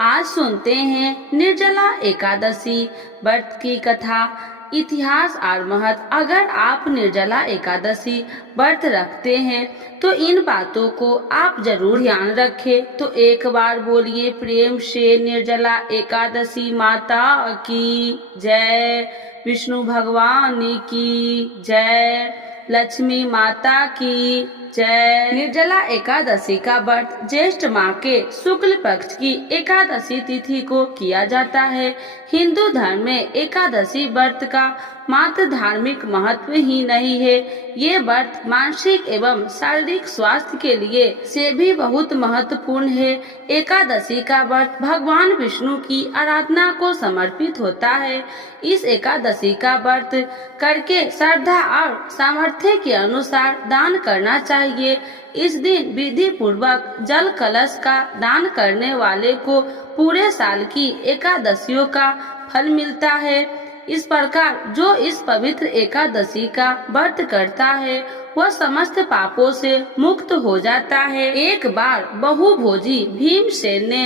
आज सुनते हैं निर्जला एकादशी व्रत की कथा, इतिहास और महत्व। अगर आप निर्जला एकादशी व्रत रखते हैं तो इन बातों को आप जरूर ध्यान रखें। तो एक बार बोलिए प्रेम से, निर्जला एकादशी माता की जय, विष्णु भगवान की जय, लक्ष्मी माता की जय। निर्जला एकादशी का व्रत ज्येष्ठ माह के शुक्ल पक्ष की एकादशी तिथि को किया जाता है। हिंदू धर्म में एकादशी व्रत का मात्र धार्मिक महत्व ही नहीं है, ये व्रत मानसिक एवं शारीरिक स्वास्थ्य के लिए से भी बहुत महत्वपूर्ण है। एकादशी का व्रत भगवान विष्णु की आराधना को समर्पित होता है। इस एकादशी का व्रत करके श्रद्धा और सामर्थ्य के अनुसार दान करना चाहिए। इस दिन विधि पूर्वक जल कलश का दान करने वाले को पूरे साल की एकादशियों का फल मिलता है। इस प्रकार जो इस पवित्र एकादशी का व्रत करता है वह समस्त पापों से मुक्त हो जाता है। एक बार बहुभोजी भीमसेन ने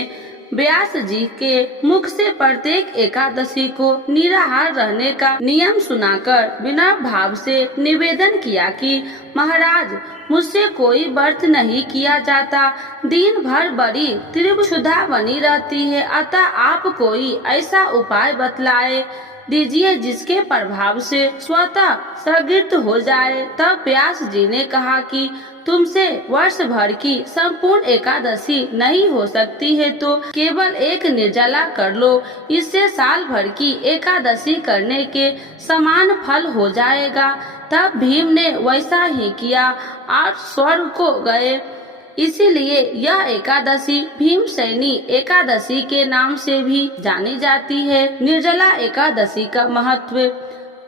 व्यास जी के मुख से प्रत्येक एकादशी को निराहार रहने का नियम सुनाकर बिना भाव से निवेदन किया कि महाराज, मुझसे कोई व्रत नहीं किया जाता, दिन भर बड़ी तीव्र क्षुधा बनी रहती है, अतः आप कोई ऐसा उपाय बतलाए दीजिए जिसके प्रभाव से स्वतः सगित हो जाए। तब व्यास जी ने कहा कि तुमसे वर्ष भर की संपूर्ण एकादशी नहीं हो सकती है तो केवल एक निर्जला कर लो, इससे साल भर की एकादशी करने के समान फल हो जाएगा। तब भीम ने वैसा ही किया और स्वर्ग को गए। इसीलिए यह एकादशी भीमसेनी एकादशी के नाम से भी जानी जाती है। निर्जला एकादशी का महत्व।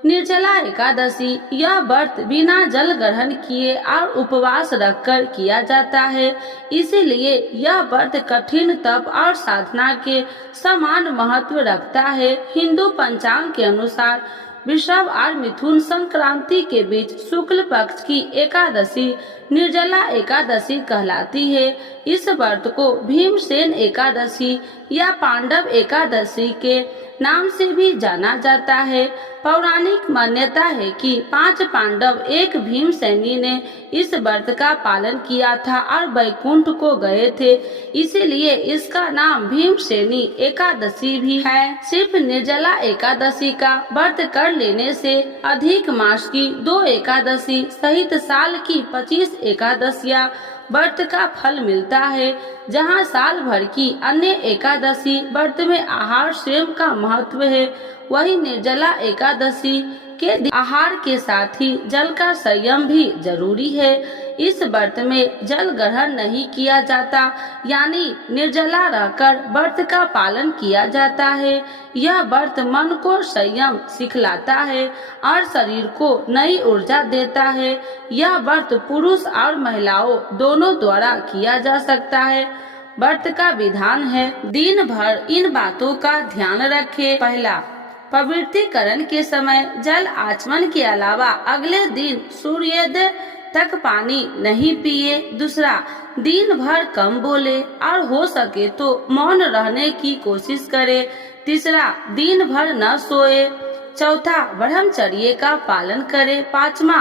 निर्जला एकादशी यह व्रत बिना जल ग्रहण किए और उपवास रखकर किया जाता है। इसीलिए यह व्रत कठिन तप और साधना के समान महत्व रखता है। हिंदू पंचांग के अनुसार वृषभ और मिथुन संक्रांति के बीच शुक्ल पक्ष की एकादशी निर्जला एकादशी कहलाती है। इस व्रत को भीमसेन एकादशी या पांडव एकादशी के नाम से भी जाना जाता है। पौराणिक मान्यता है कि 5 पांडव एक भीमसेनी ने इस व्रत का पालन किया था और वैकुंठ को गए थे, इसीलिए इसका नाम भीमसेनी एकादशी भी है। सिर्फ निर्जला एकादशी का व्रत कर लेने से अधिक मास की 2 एकादशी सहित साल की 25 एकादशियां व्रत का फल मिलता है। जहां साल भर की अन्य एकादशी व्रत में आहार स्वयं का महत्व है, वही निर्जला एकादशी के आहार के साथ ही जल का संयम भी जरूरी है। इस व्रत में जल ग्रहण नहीं किया जाता, यानी निर्जला रहकर व्रत का पालन किया जाता है। यह व्रत मन को संयम सिखलाता है और शरीर को नई ऊर्जा देता है। यह व्रत पुरुष और महिलाओं दोनों द्वारा किया जा सकता है। व्रत का विधान है, दिन भर इन बातों का ध्यान रखें। पहला, पवित्रीकरण के समय जल आचमन के अलावा अगले दिन सूर्योदय तक पानी नहीं पिए। दूसरा, दिन भर कम बोले और हो सके तो मौन रहने की कोशिश करे। तीसरा, दिन भर न सोए। चौथा, ब्रह्मचर्य का पालन करे। पांचवा,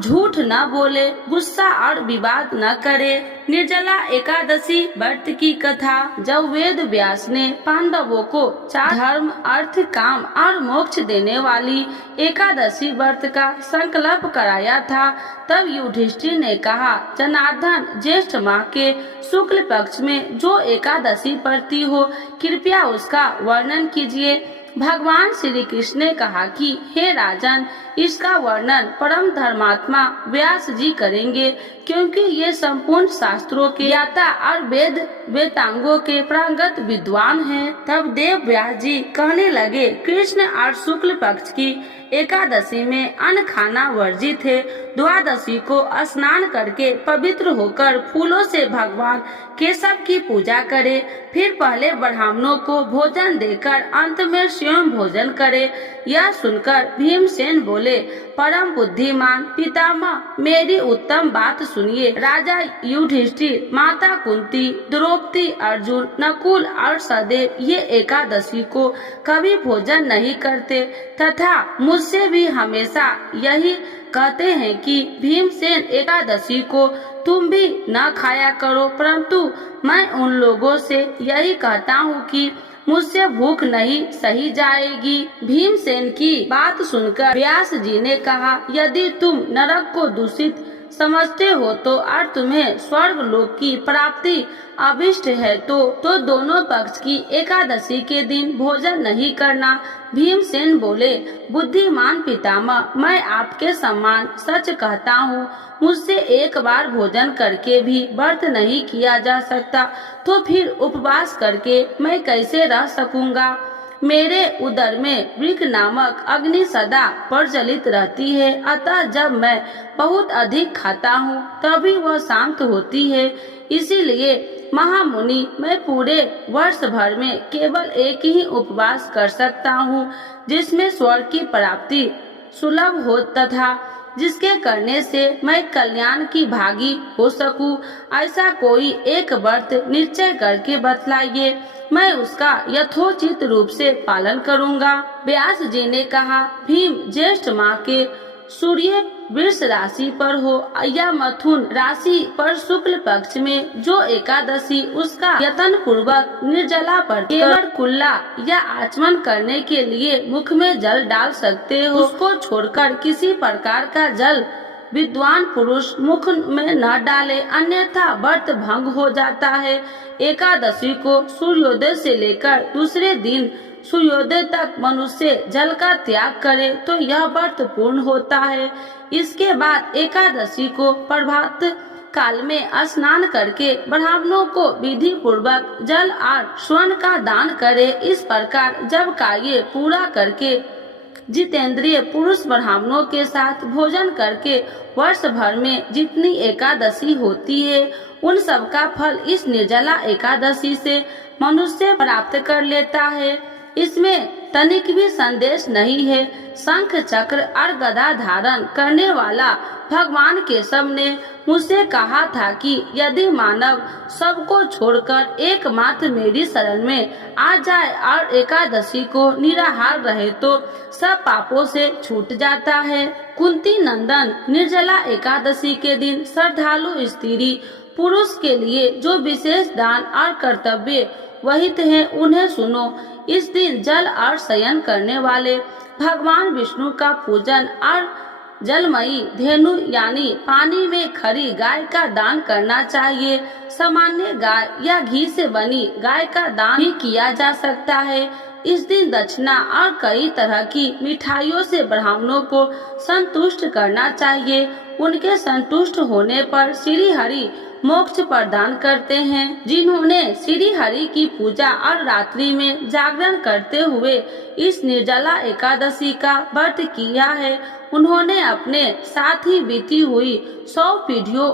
झूठ न बोले, गुस्सा और विवाद न करे। निर्जला एकादशी व्रत की कथा। जब वेद व्यास ने पांडवों को 4 धर्म, अर्थ, काम और मोक्ष देने वाली एकादशी व्रत का संकल्प कराया था, तब युधिष्ठिर ने कहा, जनार्दन, ज्येष्ठ माह के शुक्ल पक्ष में जो एकादशी पड़ती हो, कृपया उसका वर्णन कीजिए। भगवान श्री कृष्ण ने कहा कि हे राजन, इसका वर्णन परम धर्मात्मा व्यास जी करेंगे, क्योंकि ये संपूर्ण शास्त्रों के ज्ञाता और वेद वेदांगों के प्रांगत विद्वान हैं। तब देव व्यास जी कहने लगे, कृष्ण और शुक्ल पक्ष की एकादशी में अन्न खाना वर्जित है। द्वादशी को स्नान करके पवित्र होकर फूलों से भगवान केशव की पूजा करे, फिर पहले ब्राह्मणों को भोजन देकर अंत में स्वयं भोजन करे। यह सुनकर भीमसेन बोले, परम बुद्धिमान पितामह, मेरी उत्तम बात सुन सुनिए। राजा युधिष्ठिर, माता कुंती, द्रौपदी, अर्जुन, नकुल और सहदेव ये एकादशी को कभी भोजन नहीं करते तथा मुझसे भी हमेशा यही कहते हैं कि भीमसेन एकादशी को तुम भी न खाया करो, परंतु मैं उन लोगों से यही कहता हूँ कि मुझसे भूख नहीं सही जाएगी। भीमसेन की बात सुनकर व्यास जी ने कहा, यदि तुम नरक को दूषित समझते हो तो और तुम्हें स्वर्ग लोक की प्राप्ति अभिष्ट है तो दोनों पक्ष की एकादशी के दिन भोजन नहीं करना। भीमसेन बोले, बुद्धिमान पितामह, मैं आपके सम्मान सच कहता हूँ, मुझसे एक बार भोजन करके भी व्रत नहीं किया जा सकता, तो फिर उपवास करके मैं कैसे रह सकूंगा। मेरे उदर में वृक नामक अग्नि सदा प्रज्वलित रहती है, अतः जब मैं बहुत अधिक खाता हूँ तभी वह शांत होती है। इसीलिए महामुनि, मैं पूरे वर्ष भर में केवल एक ही उपवास कर सकता हूँ जिसमें स्वर्ग की प्राप्ति सुलभ हो तथा जिसके करने से मैं कल्याण की भागी हो सकूं। ऐसा कोई एक व्रत निश्चय करके बतलाइए, मैं उसका यथोचित रूप से पालन करूंगा। व्यास जी ने कहा, भीम ज्येष्ठ माह के सूर्य वृष राशि पर हो या मथुन राशि पर शुक्ल पक्ष में जो एकादशी उसका यत्न पूर्वक निर्जला पर केवल कुल्ला या आचमन करने के लिए मुख में जल डाल सकते हो, उसको छोड़कर किसी प्रकार का जल विद्वान पुरुष मुख में न डाले, अन्यथा व्रत भंग हो जाता है। एकादशी को सूर्योदय से लेकर दूसरे दिन सूर्योदय तक मनुष्य जल का त्याग करे तो यह व्रत पूर्ण होता है। इसके बाद एकादशी को प्रभात काल में स्नान करके ब्राह्मणों को विधि पूर्वक जल और स्वर्ण का दान करे। इस प्रकार जब कार्य पूरा करके जितेंद्रिय पुरुष ब्राह्मणों के साथ भोजन करके वर्ष भर में जितनी एकादशी होती है उन सब का फल इस निर्जला एकादशी से मनुष्य प्राप्त कर लेता है। इसमें तनिक भी संदेश नहीं है। शंख चक्र और गदा धारण करने वाला भगवान केशव ने मुझसे कहा था कि यदि मानव सबको छोड़कर एकमात्र मेरी शरण में आ जाए और एकादशी को निराहार रहे तो सब पापों से छूट जाता है। कुंती नंदन, निर्जला एकादशी के दिन श्रद्धालु स्त्री पुरुष के लिए जो विशेष दान और कर्तव्य वहित है उन्हें सुनो। इस दिन जल और शयन करने वाले भगवान विष्णु का पूजन और जलमयी धेनु यानी पानी में खड़ी गाय का दान करना चाहिए। सामान्य गाय या घी से बनी गाय का दान भी किया जा सकता है। इस दिन दक्षिणा और कई तरह की मिठाइयों से ब्राह्मणों को संतुष्ट करना चाहिए। उनके संतुष्ट होने पर श्री हरि मोक्ष प्रदान करते हैं। जिन्होंने श्री हरि की पूजा और रात्रि में जागरण करते हुए इस निर्जला एकादशी का व्रत किया है उन्होंने अपने साथ ही बीती हुई 100 पीढ़ियों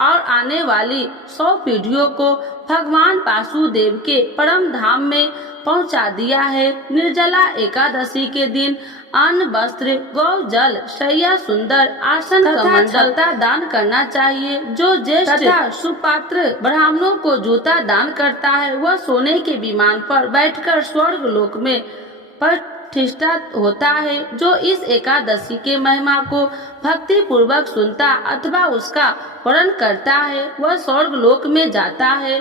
और आने वाली 100 पीढ़ियों को भगवान वासुदेव के परम धाम में पहुंचा दिया है। निर्जला एकादशी के दिन अन्न, वस्त्र, गौ जल, शैया, सुंदर आसन, कमंडल दान करना चाहिए। जो ज्येष्ठ तथा सुपात्र ब्राह्मणों को जूता दान करता है वह सोने के विमान पर बैठकर स्वर्ग लोक में प्रतिष्ठा होता है। जो इस एकादशी के महिमा को भक्ति पूर्वक सुनता अथवा उसका वर्णन करता है वह स्वर्ग लोक में जाता है।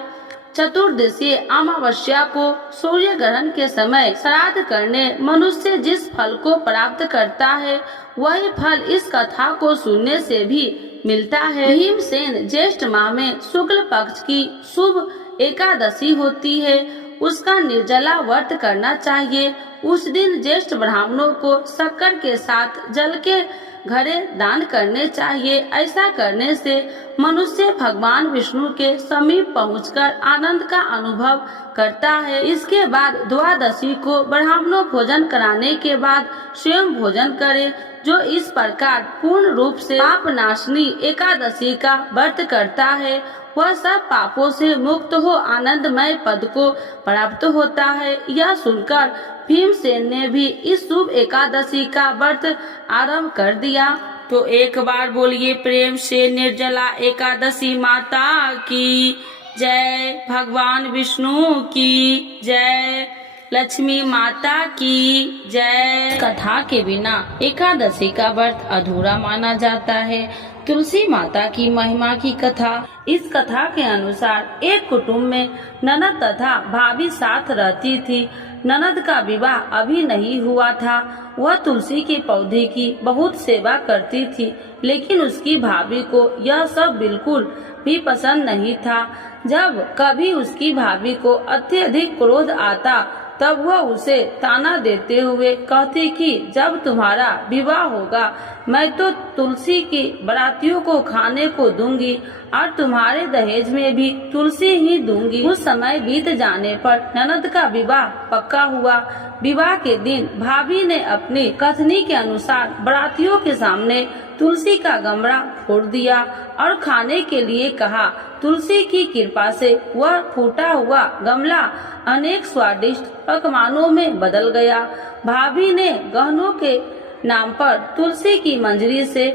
चतुर्दशी अमावस्या को सूर्य ग्रहण के समय श्राद्ध करने मनुष्य जिस फल को प्राप्त करता है वही फल इस कथा को सुनने से भी मिलता है। भीमसेन ज्येष्ठ माह में शुक्ल पक्ष की शुभ एकादशी होती है, उसका निर्जला व्रत करना चाहिए। उस दिन ज्येष्ठ ब्राह्मणों को शक्कर के साथ जल के घड़े दान करने चाहिए। ऐसा करने से मनुष्य भगवान विष्णु के समीप पहुंचकर आनंद का अनुभव करता है। इसके बाद द्वादशी को ब्राह्मणों भोजन कराने के बाद स्वयं भोजन करे। जो इस प्रकार पूर्ण रूप से पाप नाशनी एकादशी का व्रत करता है वह सब पापों से मुक्त हो आनंदमय पद को प्राप्त होता है। यह सुनकर भीमसेन ने भी इस शुभ एकादशी का व्रत आरंभ कर दिया। तो एक बार बोलिए प्रेम से निर्जला एकादशी माता की जय, भगवान विष्णु की जय, लक्ष्मी माता की जय। कथा के बिना एकादशी का व्रत अधूरा माना जाता है। तुलसी माता की महिमा की कथा। इस कथा के अनुसार एक कुटुंब में ननद तथा भाभी साथ रहती थी। ननद का विवाह अभी नहीं हुआ था। वह तुलसी के पौधे की बहुत सेवा करती थी, लेकिन उसकी भाभी को यह सब बिल्कुल भी पसंद नहीं था। जब कभी उसकी भाभी को अत्यधिक क्रोध आता तब वह उसे ताना देते हुए कहती कि जब तुम्हारा विवाह होगा मैं तो तुलसी की बारातियों को खाने को दूंगी और तुम्हारे दहेज में भी तुलसी ही दूंगी। उस समय बीत जाने पर ननद का विवाह पक्का हुआ। विवाह के दिन भाभी ने अपनी कथनी के अनुसार बारातियों के सामने तुलसी का गमला फोड़ दिया और खाने के लिए कहा। तुलसी की कृपा से वह फूटा हुआ गमला अनेक स्वादिष्ट पकवानों में बदल गया। भाभी ने गहनों के नाम पर तुलसी की मंजरी से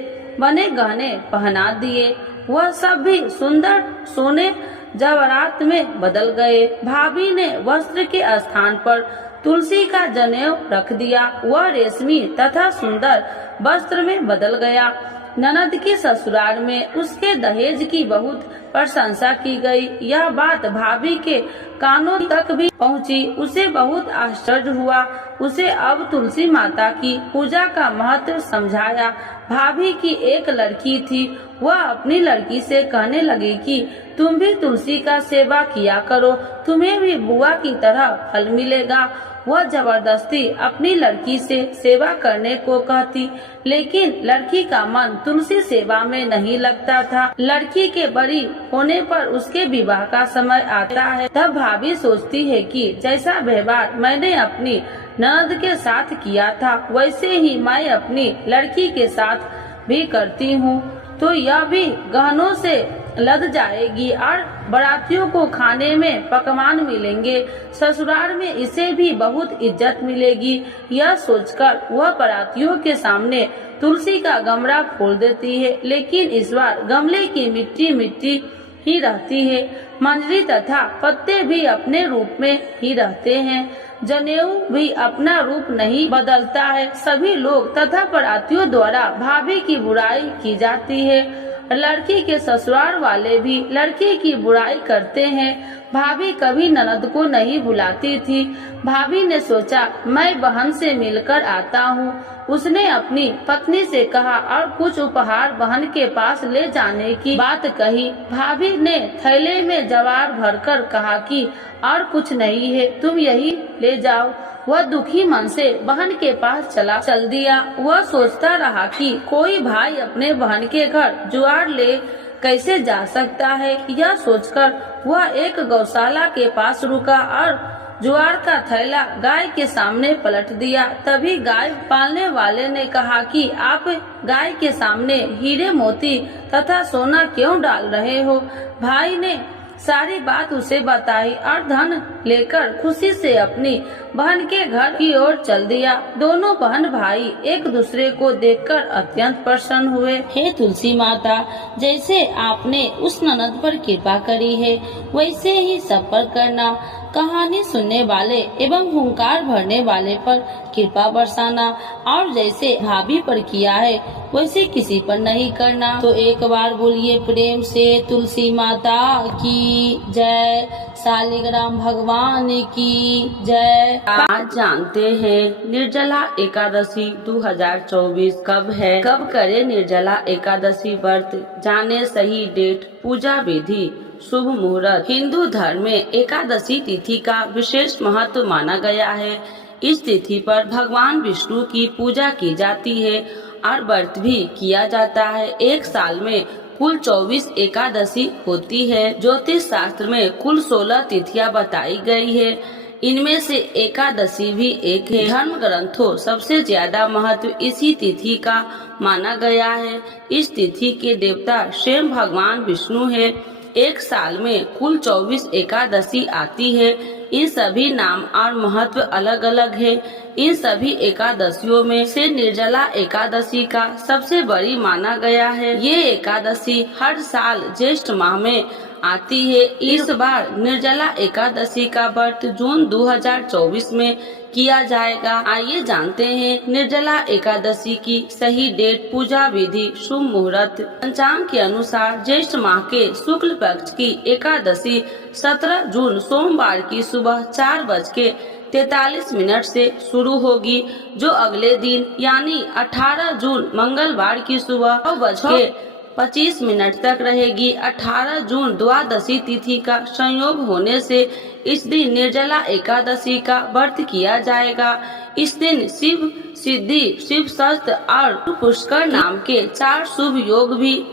बने गहने पहना दिए। वह सब भी सुंदर सोने जवाहरात में बदल गए। भाभी ने वस्त्र के स्थान पर तुलसी का जनेऊ रख दिया। वह रेशमी तथा सुंदर वस्त्र में बदल गया। ननद के ससुराल में उसके दहेज की बहुत प्रशंसा की गई। यह बात भाभी के कानों तक भी पहुंची। उसे बहुत आश्चर्य हुआ। उसे अब तुलसी माता की पूजा का महत्व समझाया। भाभी की एक लड़की थी। वह अपनी लड़की से कहने लगी कि तुम भी तुलसी का सेवा किया करो, तुम्हें भी बुआ की तरह फल मिलेगा। वह जबरदस्ती अपनी लड़की से सेवा करने को कहती, लेकिन लड़की का मन तुलसी सेवा में नहीं लगता था। लड़की के बड़ी होने पर उसके विवाह का समय आता है। तब भाभी सोचती है कि जैसा व्यवहार मैंने अपनी ननद के साथ किया था वैसे ही मैं अपनी लड़की के साथ भी करती हूँ, तो यह भी गहनों से लद जाएगी और बारातियों को खाने में पकवान मिलेंगे। ससुराल में इसे भी बहुत इज्जत मिलेगी। यह सोचकर वह बारातियों के सामने तुलसी का गमला फोड़ देती है, लेकिन इस बार गमले की मिट्टी मिट्टी ही रहती है। मंजरी तथा पत्ते भी अपने रूप में ही रहते हैं। जनेऊ भी अपना रूप नहीं बदलता है। सभी लोग तथा बारातियों द्वारा भाभी की बुराई की जाती है। लड़की के ससुराल वाले भी लड़की की बुराई करते हैं। भाभी कभी ननद को नहीं बुलाती थी। भाभी ने सोचा मैं बहन से मिलकर आता हूँ। उसने अपनी पत्नी से कहा और कुछ उपहार बहन के पास ले जाने की बात कही। भाभी ने थैले में जवार भरकर कहा कि और कुछ नहीं है, तुम यही ले जाओ। वह दुखी मन से बहन के पास चल दिया। वह सोचता रहा कि कोई भाई अपने बहन के घर जुआर ले कैसे जा सकता है। यह सोचकर वह एक गौशाला के पास रुका और जुआर का थैला गाय के सामने पलट दिया। तभी गाय पालने वाले ने कहा कि आप गाय के सामने हीरे मोती तथा सोना क्यों डाल रहे हो। भाई ने सारी बात उसे बताई और धन लेकर खुशी से अपनी बहन के घर की ओर चल दिया। दोनों बहन भाई एक दूसरे को देखकर अत्यंत प्रसन्न हुए। हे तुलसी माता, जैसे आपने उस ननद पर कृपा करी है वैसे ही सब पर करना। कहानी सुनने वाले एवं हुंकार भरने वाले पर कृपा बरसाना, और जैसे भाभी पर किया है वैसे किसी पर नहीं करना। तो एक बार बोलिए प्रेम से तुलसी माता की जय, शालिग्राम भगवान की जय। आज जानते हैं निर्जला एकादशी 2024 कब है। कब करे निर्जला एकादशी व्रत, जाने सही डेट, पूजा विधि, शुभ मुहूर्त। हिंदू धर्म में एकादशी तिथि का विशेष महत्व माना गया है। इस तिथि पर भगवान विष्णु की पूजा की जाती है और व्रत भी किया जाता है। एक साल में कुल 24 एकादशी होती है। ज्योतिष शास्त्र में कुल 16 तिथियां बताई गई है। इनमें से एकादशी भी एक है। धर्म ग्रंथों सबसे ज्यादा महत्व इसी तिथि का माना गया है। इस तिथि के देवता स्वयं भगवान विष्णु है। एक साल में कुल 24 एकादशी आती है। इन सभी नाम और महत्व अलग अलग है। इन सभी एकादशियों में से निर्जला एकादशी का सबसे बड़ी माना गया है। ये एकादशी हर साल ज्येष्ठ माह में आती है। इस बार निर्जला एकादशी का व्रत जून 2024 में किया जाएगा। आइए जानते हैं निर्जला एकादशी की सही डेट, पूजा विधि, शुभ मुहूर्त। पंचांग के अनुसार ज्येष्ठ माह के शुक्ल पक्ष की एकादशी 17 जून सोमवार की सुबह 4:43 से शुरू होगी, जो अगले दिन यानी 18 जून मंगलवार की सुबह 9:25 तक रहेगी। 18 जून द्वादशी तिथि का संयोग होने से इस दिन निर्जला एकादशी का व्रत किया जाएगा। इस दिन शिव सिद्धि, शिव शस्त्र और पुष्कर नाम के 4 शुभ योग भी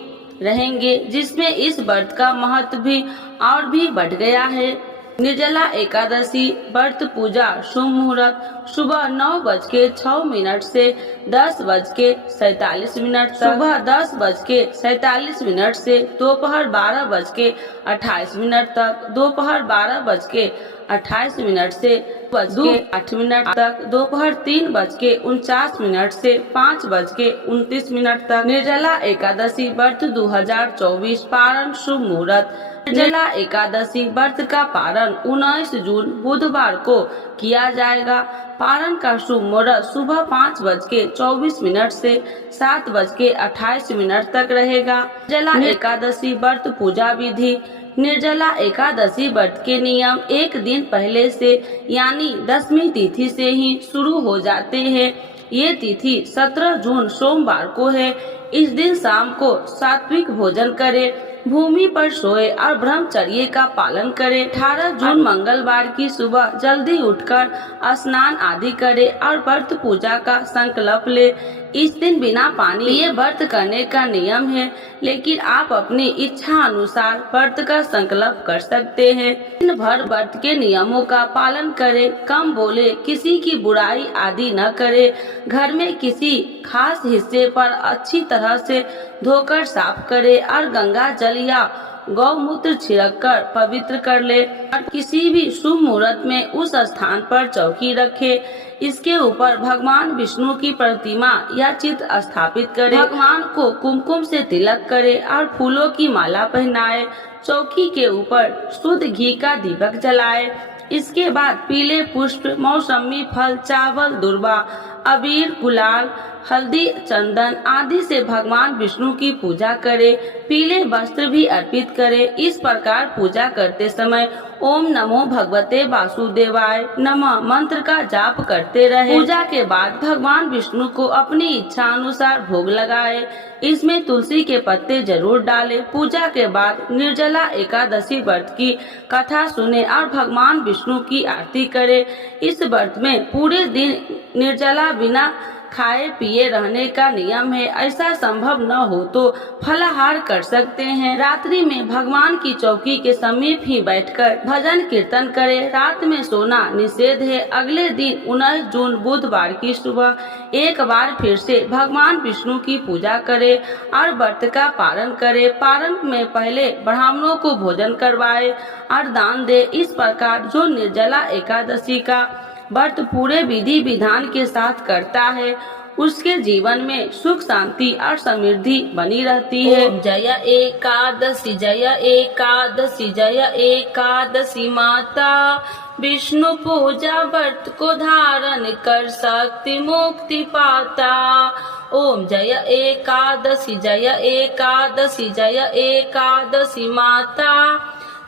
रहेंगे, जिसमें इस व्रत का महत्व भी और भी बढ़ गया है। निर्जला एकादशी व्रत पूजा शुभ मुहूर्त सुबह 9:06 से 10:47 तक, सुबह 10:47 से दोपहर 12:28 तक, दोपहर 12:28 से 2:08 तक, दोपहर 3:49 से 5:29 तक। निर्जला एकादशी व्रत 2024 पारण शुभ मुहूर्त। निर्जला एकादशी व्रत का पारण 19 जून बुधवार को किया जाएगा। पारण का शुभ मुहूर्त सुबह 5:24 से 7:28 तक रहेगा। निर्जला एकादशी व्रत पूजा विधि। निर्जला एकादशी व्रत के नियम एक दिन पहले से यानी 10वीं तिथि से ही शुरू हो जाते हैं। ये तिथि 17 जून सोमवार को है। इस दिन शाम को सात्विक भोजन करें, भूमि पर सोए और ब्रह्मचर्य का पालन करें। 18 जून मंगलवार की सुबह जल्दी उठकर स्नान आदि करें और व्रत पूजा का संकल्प ले। इस दिन बिना पानी पिए व्रत करने का नियम है, लेकिन आप अपनी इच्छा अनुसार व्रत का संकल्प कर सकते हैं। दिन भर व्रत के नियमों का पालन करें, कम बोले, किसी की बुराई आदि न करें, घर में किसी खास हिस्से पर अच्छी तरह से धोकर साफ करें और गंगा जल या गौमूत्र छिड़क कर पवित्र कर ले और किसी भी शुभ मुहूर्त में उस स्थान पर चौकी रखे। इसके ऊपर भगवान विष्णु की प्रतिमा या चित्र स्थापित करें। भगवान को कुमकुम से तिलक करें और फूलों की माला पहनाए। चौकी के ऊपर शुद्ध घी का दीपक जलाए। इसके बाद पीले पुष्प, मौसमी फल, चावल, दुर्वा, अबीर, गुलाल, हल्दी, चंदन आदि से भगवान विष्णु की पूजा करें। पीले वस्त्र भी अर्पित करें। इस प्रकार पूजा करते समय ओम नमो भगवते वासुदेवाय नमः मंत्र का जाप करते रहे। पूजा के बाद भगवान विष्णु को अपनी इच्छा अनुसार भोग लगाए। इसमें तुलसी के पत्ते जरूर डालें। पूजा के बाद निर्जला एकादशी व्रत की कथा सुने और भगवान विष्णु की आरती करें। इस व्रत में पूरे दिन निर्जला बिना खाए पिए रहने का नियम है। ऐसा संभव न हो तो फलाहार कर सकते हैं। रात्रि में भगवान की चौकी के समीप ही बैठकर भजन कीर्तन करें। रात में सोना निषेध है। अगले दिन 19 जून बुधवार की सुबह एक बार फिर से भगवान विष्णु की पूजा करें और व्रत का पारण करें। पारण में पहले ब्राह्मणों को भोजन करवाए और दान दे। इस प्रकार जो निर्जला एकादशी का व्रत पूरे विधि विधान के साथ करता है, उसके जीवन में सुख शांति और समृद्धि बनी रहती है। जय एकादशी, जय एकादशी, जय एकादशी माता। विष्णु पूजा व्रत को धारण कर शक्ति मुक्ति पाता। ओम जय एकादशी, जय एकादशी, जय एकादशी माता।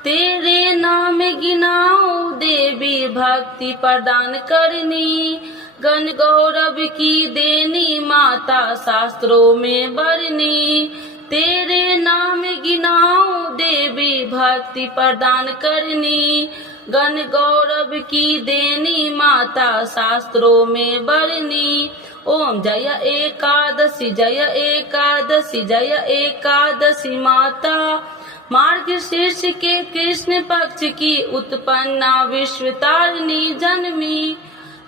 तेरे नाम गिनाओ देवी भक्ति प्रदान करनी। गण गौरव की देनी माता शास्त्रों में बरनी। तेरे नाम गिनाओ देवी भक्ति प्रदान करनी। गण गौरव की देनी माता शास्त्रों में बरनी। ओम जय एकादशी, जय एकादशी, जय एकादशी माता। मार्गशीर्ष के कृष्ण पक्ष की उत्पन्ना विश्व तारिणी जन्मी।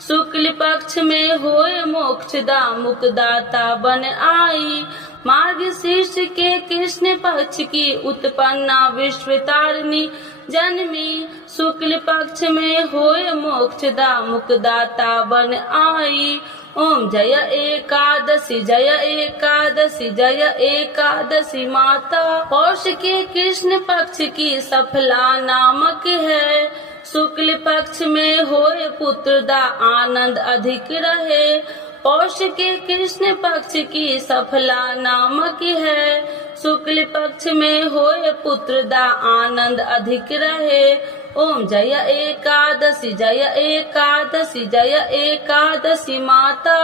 शुक्ल पक्ष में होए मोक्षदा मुक्तदाता बन आई। मार्गशीर्ष के कृष्ण पक्ष की उत्पन्ना विश्वतारिणी जन्मी, शुक्ल पक्ष में होए मोक्षदा मुक्तिदाता बन आई। ओम जय एकादशी जय एकादशी जय एकादशी माता। पौष के कृष्ण पक्ष की सफला नामक है, शुक्ल पक्ष में होए पुत्रदा आनंद अधिक रहे। पौष के कृष्ण पक्ष की सफला नामक है, शुक्ल पक्ष में होए पुत्रदा आनंद अधिक रहे। ओम जय एकादशी जय एकादशी जय एकादशी माता।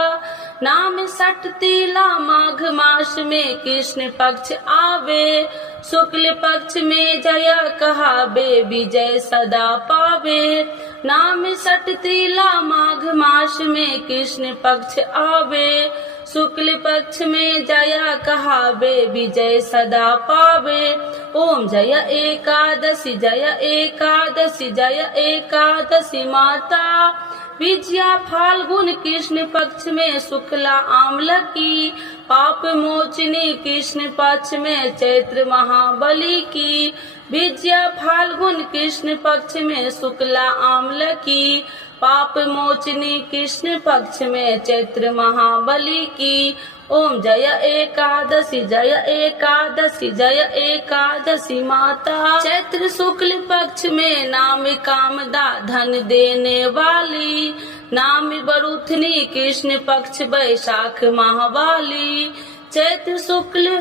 नाम सठ तीला माघ मास में कृष्ण पक्ष आवे, शुक्ल पक्ष में जय कहावे विजय सदा पावे। नाम सठ तीला माघ मास में कृष्ण पक्ष आवे, शुक्ल पक्ष में जय कहावे विजय सदा पावे। ओम जय एकादशी जय एकादशी जय एकादशी माता। विजया फाल्गुन कृष्ण पक्ष में शुक्ला आम्ल की, पाप मोचनी कृष्ण पक्ष में चैत्र महाबली की। विजया फाल्गुन कृष्ण पक्ष में शुक्ला आम्ल की, पाप मोचनी कृष्ण पक्ष में चैत्र महाबली की। ओम जय एकादशी जय एकादशी जय एकादशी माता। चैत्र शुक्ल पक्ष में नाम कामदा धन देने वाली, नाम बरूथनी कृष्ण पक्ष बैशाख माहवाली। चैत्र शुक्ल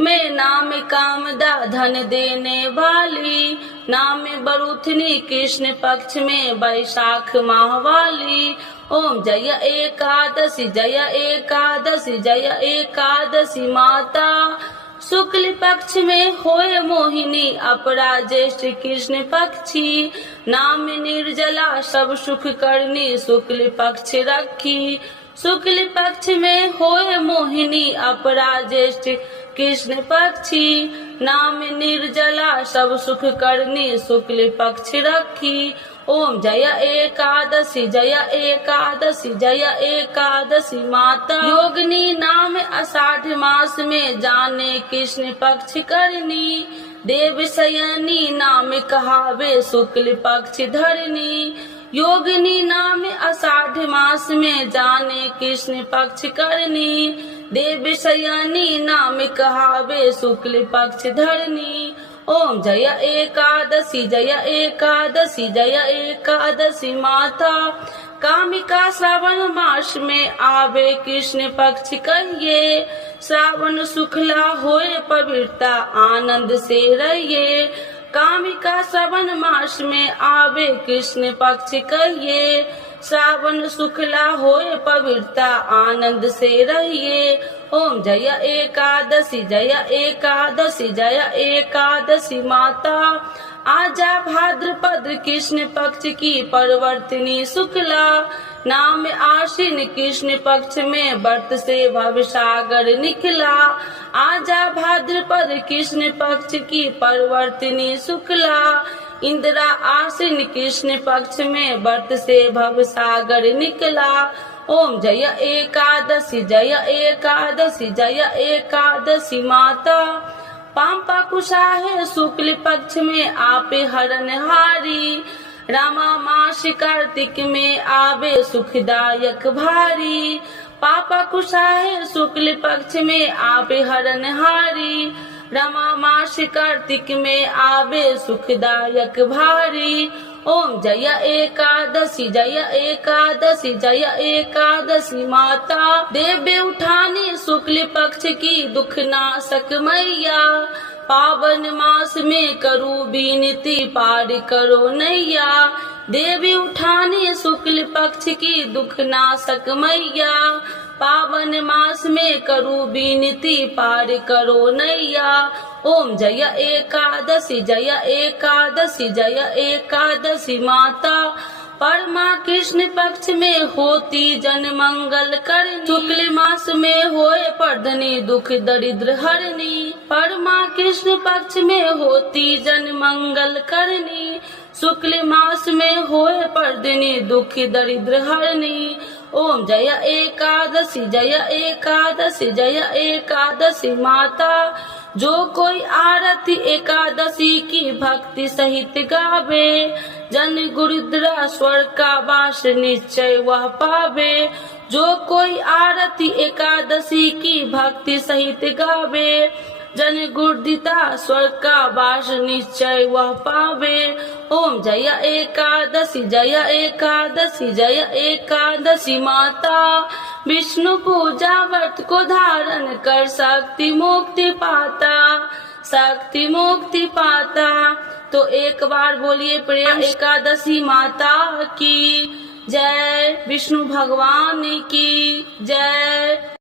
में नाम कामदा धन देने वाली, नाम बरूथनी कृष्ण पक्ष में बैशाख माहवाली। ओम जय एकादशी जय एकादशी जय एकादशी माता। शुक्ल पक्ष में होए मोहिनी अपरा ज्येष्ठ कृष्ण पक्षी, नाम निर्जला सब सुख करनी शुक्ल पक्ष रखी। शुक्ल पक्ष में होए मोहिनी अपरा ज्येष्ठ कृष्ण पक्षी, नाम निर्जला सब सुख करनी शुक्ल पक्ष रखी। ओम जय एकादशी जय एकादशी जय एकादशी माता। योगिनी नाम आषाढ़ मास में जाने कृष्ण पक्ष करनी, देव शयनी नाम कहावे शुक्ल पक्ष धरनी। योगिनी नाम आषाढ़ मास में जाने कृष्ण पक्ष करनी, देव शयनी नाम कहावे शुक्ल पक्ष धरनी। ओम जय एकादशी जय एकादशी जय एकादशी माता। कामिका श्रावण मास में आवे कृष्ण पक्ष कहिए, श्रावण शुक्ला होए पवित्रता आनंद से रहिए। कामिका श्रावण मास में आवे कृष्ण पक्ष कहिए, श्रावण शुक्ला होए पवित्रता आनंद से रहिए। ओम जय एकादशी जय एकादशी जय एकादशी माता। आजा भाद्रपद कृष्ण पक्ष की परवर्तिनी शुक्ला, नाम आश्विन कृष्ण पक्ष में व्रत से भवसागर निकला। आजा भाद्रपद कृष्ण पक्ष की परवर्तिनी शुक्ला, इंदिरा आश्विन कृष्ण पक्ष में व्रत से भवसागर निकला। ओम जय एकादशी जय एकादशी जय एकादशी माता। पांपा कुशाहे शुक्ल पक्ष में आपे हरणहारी, रामा मास कार्तिक में आवे सुखदायक भारी। पापा कुशाहे शुक्ल पक्ष में आपे हरणहारी, रमा मास कार्तिक में आवे सुखदायक भारी। ओम जय एकादशी जय एकादशी जय एकादशी माता। देवे उठानी शुक्ल पक्ष की दुख नाशक मैया, पावन मास में करू विनती पार करो नैया। देवी उठानी शुक्ल पक्ष की दुख नाशक मैया, पावन मास में करू विनती पार करो नैया। ओम जय एकादशी जय एकादशी जय एकादशी माता। परमा कृष्ण पक्ष में होती जन मंगल करनी, शुक्ल मास में होए पर्धनी दुख दरिद्र हरनी। परमा कृष्ण पक्ष में होती जन मंगल करनी, शुक्ल मास में होए पर्धनी दुख दरिद्र हरनी। ओम जय एकादशी जय एकादशी जय एकादशी माता। जो कोई आरती एकादशी की भक्ति सहित गावे, जन गुरुद्रा स्वर्ग का वास निश्चय वह पावे। जो कोई आरती एकादशी की भक्ति सहित गावे, जन गुरुदिता स्वर्ग का वास निश्चय वह पावे। ओम जय एकादशी जय एकादशी जय एकादशी माता। विष्णु पूजा व्रत को धारण कर शक्ति मुक्ति पाता, शक्ति मुक्ति पाता। तो एक बार बोलिए प्रेम एकादशी माता की जय, विष्णु भगवान की जय।